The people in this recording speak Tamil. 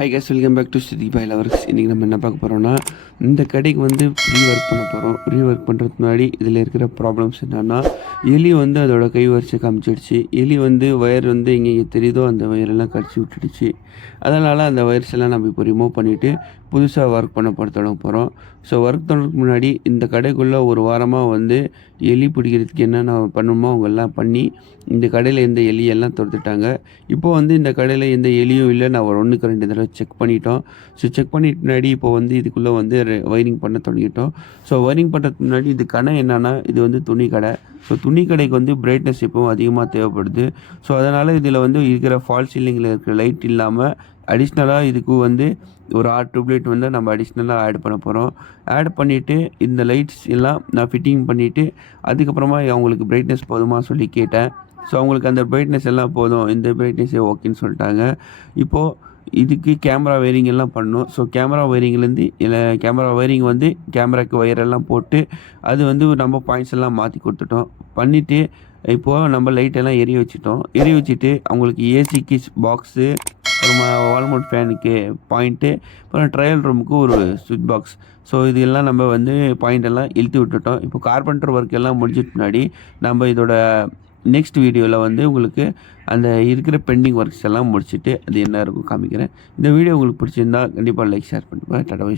High guys welcome back to Shruti file works. இன்றைக்கி நம்ம என்ன பார்க்க போகிறோம்னா, இந்த கடைக்கு வந்து ரீஒர்க் பண்ண போகிறோம். ரீஒர்க் பண்ணுறதுக்கு முன்னாடி இதில் இருக்கிற ப்ராப்ளம்ஸ் என்னென்னா, எலி வந்து அதோட கை வரிசை காமிச்சிடுச்சு. எலி வந்து ஒயர் வந்து எங்கெங்கே தெரியுதோ அந்த ஒயரெல்லாம் கடிச்சு விட்டுடுச்சு. அதனால் அந்த ஒயர்ஸ் எல்லாம் நம்ம இப்போ ரிமூவ் பண்ணிவிட்டு புதுசாக ஒர்க் பண்ண தொடங்க போகிறோம். ஸோ ஒர்க் பண்ணுறதுக்கு முன்னாடி இந்த கடைக்குள்ளே ஒரு வாரமாக வந்து எலி பிடிக்கிறதுக்கு என்னென்ன பண்ணணுமோ அவங்கெல்லாம் பண்ணி இந்த கடையில் எந்த எலியெல்லாம் துரத்துட்டாங்க. இப்போது வந்து இந்த கடையில் எந்த எலியும் இல்லை. நான் ஒரு 1க்கு 2 தடவை செக் பண்ணிட்டோம். ஸோ செக் பண்ணிட்டு முன்னாடி இப்போ வந்து இதுக்குள்ளே வந்து ஒயரிங் பண்ண தொடங்கிட்டோம். ஸோ ஒயரிங் பண்ணுறதுக்கு முன்னாடி இது கடை என்னென்னா, இது வந்து துணி கடை. ஸோ துணி கடைக்கு வந்து பிரைட்னஸ் எப்பவும் அதிகமாக தேவைப்படுது. ஸோ அதனால் இதில் வந்து இருக்கிற ஃபால் சீலிங்கில் இருக்கிற லைட் இல்லாமல் அடிஷ்னலாக இதுக்கு வந்து ஒரு 6 டியூப்லைட் வந்து நம்ம அடிஷ்னலாக ஆட் பண்ண போகிறோம். ஆட் பண்ணிவிட்டு இந்த லைட்ஸ் எல்லாம் நான் ஃபிட்டிங் பண்ணிவிட்டு அதுக்கப்புறமா அவங்களுக்கு பிரைட்னஸ் போதுமா சொல்லி கேட்டேன். ஸோ அவங்களுக்கு அந்த பிரைட்னஸ் எல்லாம் போதும், இந்த பிரைட்னஸே ஓகேன்னு சொல்லிட்டாங்க. இப்போது இதுக்கு கேமரா ஒயரிங் எல்லாம் பண்ணணும். ஸோ கேமரா ஒயரிங்லேருந்து கேமரா ஒயரிங் வந்து கேமராக்கு ஒயரெல்லாம் போட்டு அது வந்து நம்ம பாயிண்ட்ஸ் எல்லாம் மாற்றி கொடுத்துட்டோம். பண்ணிவிட்டு இப்போது நம்ம லைட்டெல்லாம் எரிய வச்சுட்டு அவங்களுக்கு ஏசிக்கு பாக்ஸு, அப்புறமா வால்மவுண்ட் ஃபேனுக்கு பாயிண்ட்டு, அப்புறம் ட்ரையல் ரூமுக்கு ஒரு ஸ்விட்ச் பாக்ஸ். ஸோ இது எல்லாம் நம்ம வந்து பாயிண்ட் எல்லாம் இழுத்து விட்டுட்டோம். இப்போ கார்பெண்டர் ஒர்க் எல்லாம் முடிஞ்சிட்டு முன்னாடி நம்ம இதோட நெக்ஸ்ட் வீடியோவில் வந்து உங்களுக்கு அந்த இருக்கிற பெண்டிங் ஒர்க்ஸ் எல்லாம் முடிச்சுட்டு அது என்ன இருக்கும் காமிக்கிறேன். இந்த வீடியோ உங்களுக்கு பிடிச்சிருந்தா கண்டிப்பாக லைக் ஷேர் பண்ணுங்கள். Tata bye.